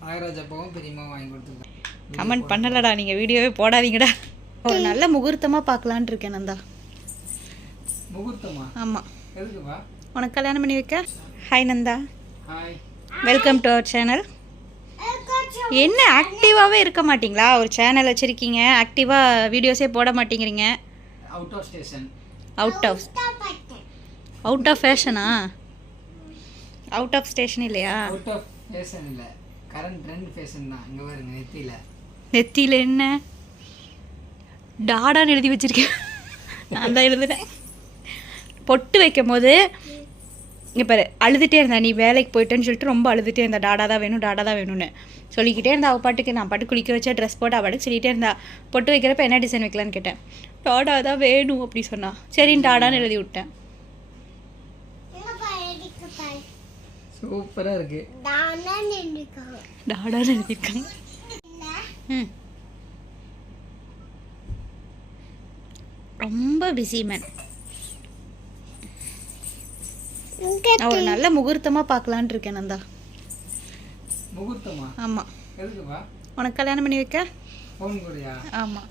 நாகராஜப்பாவும் பெரியம்மாவும் வாங்கி கொடுத்துருக்காங்க. கமெண்ட் பண்ணலடா, நீங்கள் வீடியோவே போடாதீங்கடா. ஒரு நல்ல முகூர்த்தமாக பார்க்கலான் இருக்கேன் நந்தா. முகூர்த்தமா? ஆமாம். எதுக்குவா? உனக்கு கல்யாணம் பண்ணி வைக்க. Hi Nanda, hi, welcome to our channel. என்ன ஆக்டிவாகவே இருக்க மாட்டிங்களா? ஒரு சேனல் வச்சுருக்கீங்க, ஆக்டிவாக வீடியோஸே போட மாட்டேங்கிறீங்க. Out of station. Out of ஃபேஷனா? அவுட் ஆஃப் ஸ்டேஷன் இல்லையா? அவுட் ஆஃப் ஃபேஷன் இல்லை, கரண்ட் ட்ரெண்ட் ஃபேஷன் தான். இங்கே பாருங்க, நெத்தியில் என்ன டாடான்னு எழுதி வச்சுருக்கேன். நான் தான் எழுதுனேன். பொட்டு வைக்கும் போது இங்கே பாரு, அழுதுகிட்டே இருந்தா. நீ வேலைக்கு போயிட்டேன்னு சொல்லிட்டு ரொம்ப அழுதுகிட்டே இருந்தா. டாடா தான் வேணும், டாடா தான் வேணும்னு சொல்லிக்கிட்டே இருந்தா. அவள் பாட்டுக்கு நான் பாட்டு குளிக்க வச்சா ட்ரெஸ் போட்டு அவள் பாட்டுக்கு சொல்லிகிட்டே இருந்தா. பொட்டு வைக்கிறப்ப என்ன டிசைன் வைக்கலான்னு கேட்டேன். டாடா தான் வேணும் அப்படி சொன்னா. சரின்னு டாடான்னு எழுதி விட்டேன். சூப்பராக இருக்கு. டாடான்னு எழுதியிருக்காங்க. ரொம்ப பிஸி மேன். நான் ஒரு நல்ல முகூர்த்தமாக பார்க்கலான் இருக்கேன் நந்தா. முகூர்த்தமா? ஆமாம். எதுக்குவா? உனக்கு கல்யாணம் பண்ணி வைக்க. ஃபோன் கூடயா? ஆமாம்,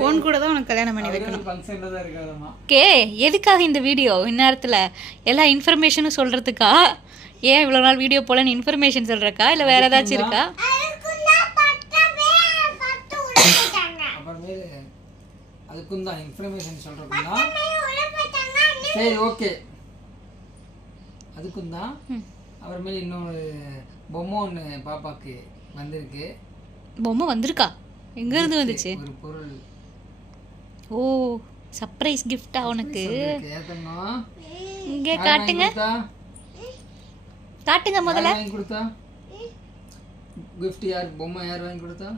ஃபோன் கூட தான் உனக்கு கல்யாணம் பண்ணி வைக்கணும். ஃபங்க்ஷனில் தான் இருக்காதம்மா. ஓகே, எதுக்காக இந்த வீடியோ? இந்நேரத்தில் எல்லா இன்ஃபர்மேஷனும் சொல்கிறதுக்கா? ஏன் இவ்வளோ நாள் வீடியோ போலன்னு இன்ஃபர்மேஷன் சொல்கிறக்கா, இல்லை வேறு ஏதாச்சும் இருக்கா? அப்புறமே அதுக்கும் தான் இன்ஃபர்மேஷன் சொல்கிறதுக்கும் தான். சரி, ஓகே. அதுக்கும் தான். அப்புறமேல இன்னொரு பொம்மை ஒன்று பாப்பாக்கு வந்திருக்கு. பொம்மை வந்திருக்கா? எங்கேருந்து வந்துச்சு? ஒரு பொருள். ஓ, சர்ப்ரைஸ் கிஃப்டா உனக்கு? ஏத்தம்மா, இங்கே காட்டுங்க, காட்டுங்க முதல்ல. வாங்கி கொடுத்தா கிஃப்ட் யார்? பொம்மை யார் வாங்கி கொடுத்தா?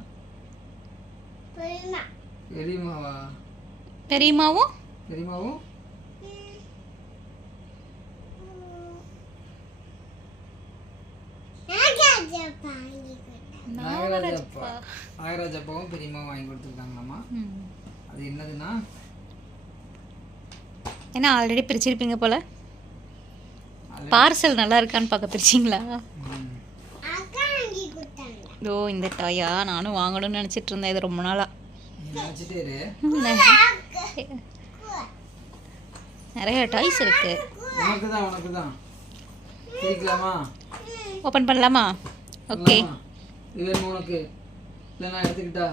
பெரியம்மாவா? பெரியம்மாவும் பெரியம்மாவும் நாகராஜப்பாவும் பெரியம்மாவும் வாங்கி கொடுத்துருக்காங்களாம்மா. அது என்னதுன்னா, ஏன்னா ஆல்ரெடி பிரிச்சிருப்பீங்க போல. பார்சல் நல்லா இருக்கான்னு பார்க்க பிரிச்சிங்களா? ஓ, இந்த டாயா நானும் வாங்கணும்னு நினச்சிட்டு இருந்தேன் இது ரொம்ப நாளா. நிறைய டாய்ஸ் இருக்கு. உனக்கு தான் பிரிக்கலாமா? ஓப்பன் பண்ணலாமா? ஓகே. இல்லை உனக்கு இல்லை, நான் எடுத்துக்கிட்டா?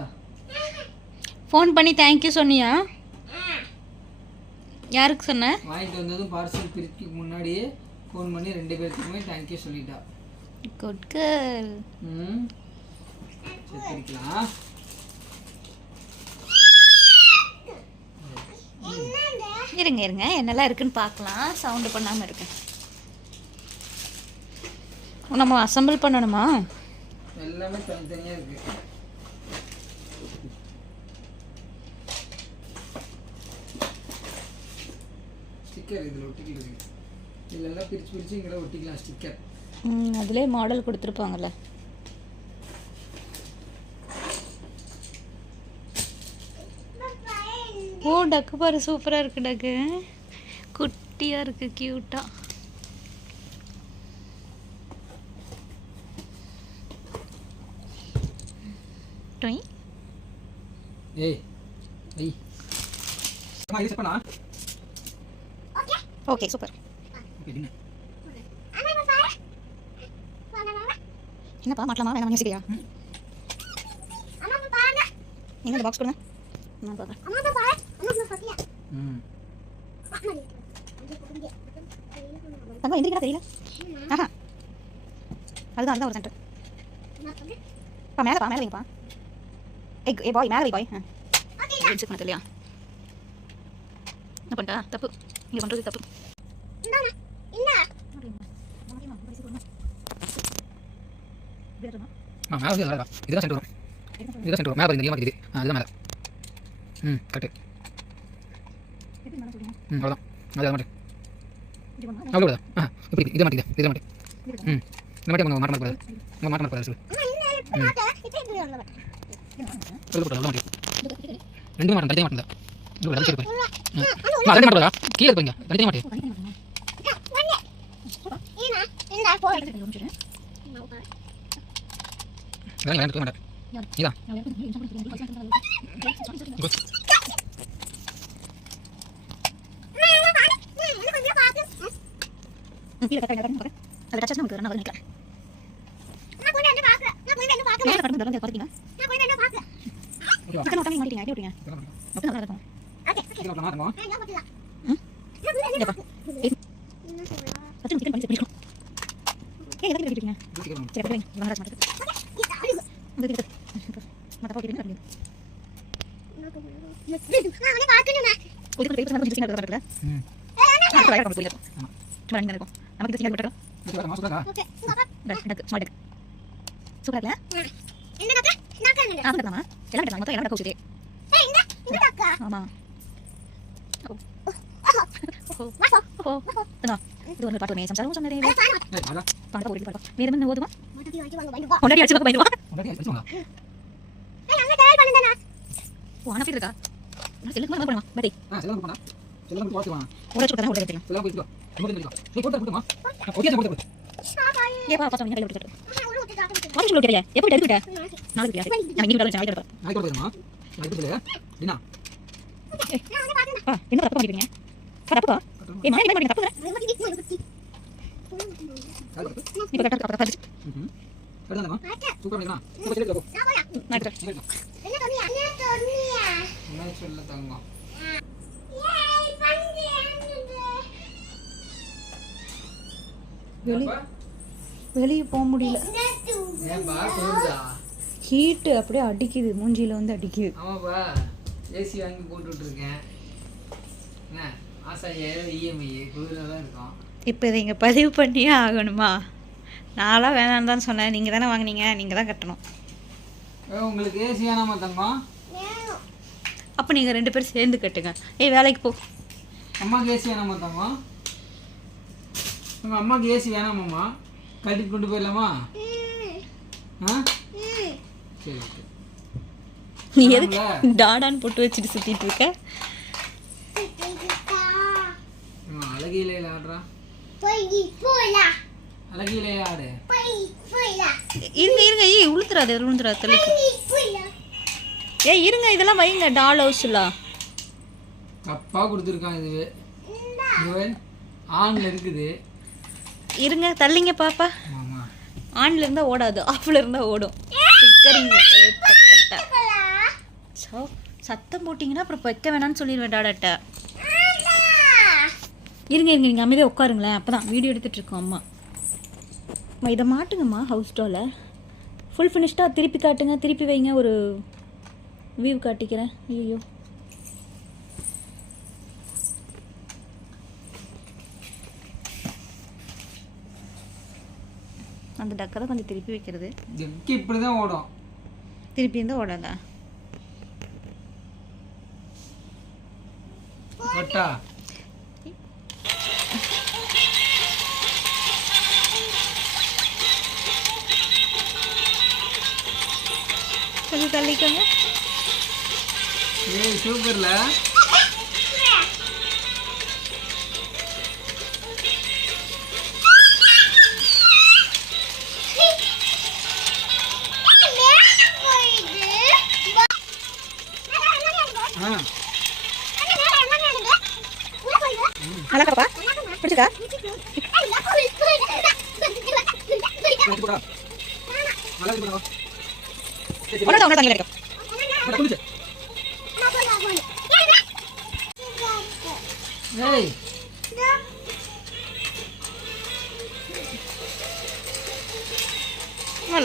ஃபோன் பண்ணி தேங்க்யூ சொன்னியா? யாருக்கு சொன்ன? வாங்கிட்டு வந்ததும் பார்சல் பிரிக்க முன்னாடியே ஃபோன் பண்ணி 2 பேருக்குமே தேங்க்யூ சொல்லிட்டா. Good girl. சரி, பிரிக்கலாம். இருங்க இருங்க, என்னெல்லாம் இருக்குன்னு பார்க்கலாம். சவுண்டு பண்ணாமல் இருக்கேன். நம்ம அசம்பிள் பண்ணணுமா? எல்லாமே தனித்தனியாக இருக்கு. ஸ்டிக்கர் இதில் ஒட்டிக்கிறது. இதெல்லாம் பிரித்து பிரித்து இங்கே ஒட்டிக்கலாம் ஸ்டிக்கர். அதிலே மாடல் கொடுத்துருப்பாங்கல்ல. ஓ, டக்கு பாரு, சூப்பராக இருக்கு. டக்கு குட்டியாக இருக்குது, க்யூட்டாக. ஏய் ஐ அம்மா, இது பண்ணா? Okay, super. என்னப்பா மாட்டலாமா வேணாம் யோசிக்கிறியா? நீங்க இந்த பாக்ஸ் கொடுங்க. நான் பார்க்குறேன். தங்கம் எந்திரிக்கிறா தெரியல. ஆஹா, அதுதான் ஒரு சென்டர். மேலே வைங்கப்பா. ஏ பாய், மேலே வை பாய். இன்செக்ட் பண்ண தெரியலையா? என்ன பண்ணிட்டா? தப்பு, இங்கே பண்ணுறது தப்பு. இதுதான் சென்டர் வரும். இதுதான் சென்டர் வரும். மேலே பாருங்க, இது அதுதான் மேலே. கரெக்டு. அவ்வளோதான். அது மாட்டேன். அவ்வளோதான். இப்படி இதை மாட்டேங்குது, இதை மாட்டேன். இந்த மாட்டேன் உங்கள் மாட்ட மாட்டேன். உங்கள் மாட்ட மாட்டேன் சொல்லு. சொல்லு மாட்டேன். 2 மாட்டேன், தனியாக மாட்டேன். கீழே இருப்பீங்க, தனியாக மாட்டேன். வேலை தூக்க மாட்டேன் இதான் வெளியே போக முடியல, ஹீட்டு அப்படியே அடிக்குது, மூஞ்சியில் வந்து அடிக்குது. ஆமாப்பா, ஏசி வாங்கி போட்டுட்ருக்கேன். என்ன ஆசை இஎம்ஐ குளிராக தான் இருக்கும். இப்போ இதை இங்கே பதிவு பண்ணியே ஆகணுமா? நான்லாம் வேணான்னு தான் சொன்னேன், நீங்கள் தானே வாங்கினீங்க, நீங்கள் தான் கட்டணும். உங்களுக்கு ஏசி வேணாமா தங்கம்? அப்போ நீங்கள் 2 பேரும் சேர்ந்து கட்டுங்க. வேலைக்கு போ. அம்மாவுக்கு ஏசி வேணாமா தங்கம்? உங்கள் அம்மாவுக்கு ஏசி வேணாமாம்மா? கட்டிட்டு கொண்டு போயிடலாமா? ஆ சரி, நீ எதுக்கு டாடான்னு போட்டு வச்சுட்டு சுற்றிட்டு இருக்க? அழகியில ஆடுறா, அழகியில ஆடு. இருங்க இருங்க, உளுத்துறாது உளுந்துறாது தலைக்கு. இருங்க, இதெல்லாம் வைங்க. டால் ஹவுஸ்லாம் அப்பா கொடுத்துருக்கான். இதுவே ஆன்ல இருக்குது. இருங்க, தள்ளிங்க பாப்பா. ஆன்ல இருந்தா ஓடாது, ஆஃப்ல இருந்தா ஓடும். சத்தம் போட்டிங்கன்னா அப்புறம் வைக்க வேணாம்னு சொல்லிடுவேன் டாடாட்ட. இருங்க இருங்க, நீங்கள் அமைதியாக உட்காருங்களேன், அப்போ தான் வீடியோ எடுத்துகிட்டு இருக்கோம். அம்மா இதை மாட்டுங்கம்மா, ஹவுஸ் ஸ்டாலை ஃபுல் ஃபினிஷ்டாக திருப்பி காட்டுங்க, திருப்பி வைங்க, ஒரு வியூ காட்டிக்கிறேன். ஐயோ அந்த டக்கை தான் கொஞ்சம் திருப்பி வைக்கிறது. இப்படி தான் ஓடும், திருப்பி இருந்தால் ஓடாதா? கொஞ்சம் தள்ளிக்கோங்க. சூப்பர்ல. அழகாப்பா, பிடிச்சதா?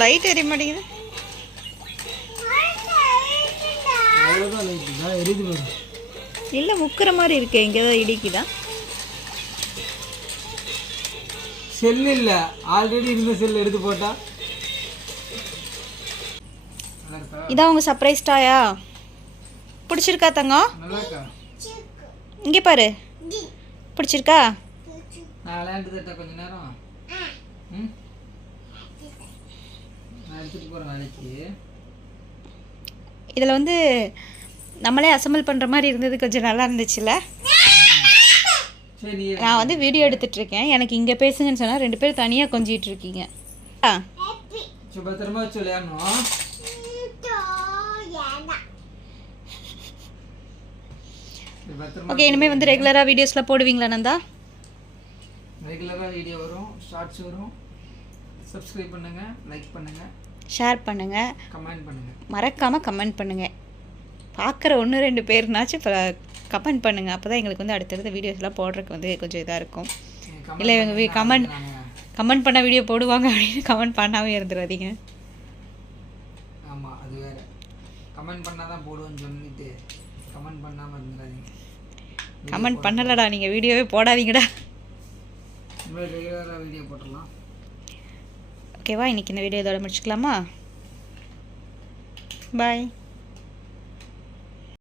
லைட் எரிய மாட்டேங்குது. இல்லை, முக்கிற மாதிரி இருக்கு. இங்கே தான் இடிக்குதா? செல் இல்லை, ஆல்ரெடி இருந்த செல் எடுத்து போட்டா. இதான் உங்க சர்ப்ரைஸ் டாயா? பிடிச்சிருக்கா தங்கம்? இங்கே பாரு, பிடிச்சிருக்கா? நான் விளையாண்டு கொஞ்ச நேரம் எடுத்துட்டு போகிறேன் வேலைக்கு. இதில் வந்து நம்மளே அசம்பிள் பண்ணுற மாதிரி இருந்தது, கொஞ்சம் நல்லா இருந்துச்சுல்ல? சரி நான் வந்து வீடியோ எடுத்துட்ருக்கேன், எனக்கு இங்கே பேசுங்கன்னு சொன்னால் 2 பேரும் தனியாக கொஞ்சிட்டு இருக்கீங்க. சரி பத்திரமா வச்சு விளையாடணும். ஓகே, இனிமேல் வந்து ரெகுலராக வீடியோஸ்லாம் போடுவீங்களா நந்தா? ரெகுலராக வீடியோ வரும், ஷார்ட்ஸ் வரும். சப்ஸ்கிரைப் பண்ணுங்க, லைக் பண்ணுங்க, ஷேர் பண்ணுங்கள், கமெண்ட் பண்ணுங்க. மறக்காமல் கமெண்ட் பண்ணுங்கள். பார்க்குற 1-2 பேர்னாச்சும் இப்போ கமெண்ட் பண்ணுங்கள். அப்போ தான் எங்களுக்கு வந்து அடுத்தடுத்த வீடியோஸ்லாம் போடுறதுக்கு வந்து கொஞ்சம் இதாக இருக்கும். இல்லை இவங்க கமெண்ட் பண்ண வீடியோ போடுவாங்க அப்படின்னு கமெண்ட் பண்ணாமல் இருந்துடாதீங்க. ஆமாம், அது வேறு. கமெண்ட் பண்ணால் தான் போடுவோன்னு சொல்லிட்டு கமெண்ட் பண்ணாமல் இருந்துடாதீங்க. கமெண்ட் பண்ணலடா, நீங்கள் வீடியோவே போடாதீங்கடா. இனிமேல் ரெகுலராக வீடியோ போட்டுடலாம். ஓகேவா? இன்றைக்கி இந்த வீடியோ இதோட முடிச்சுக்கலாமா? பாய்.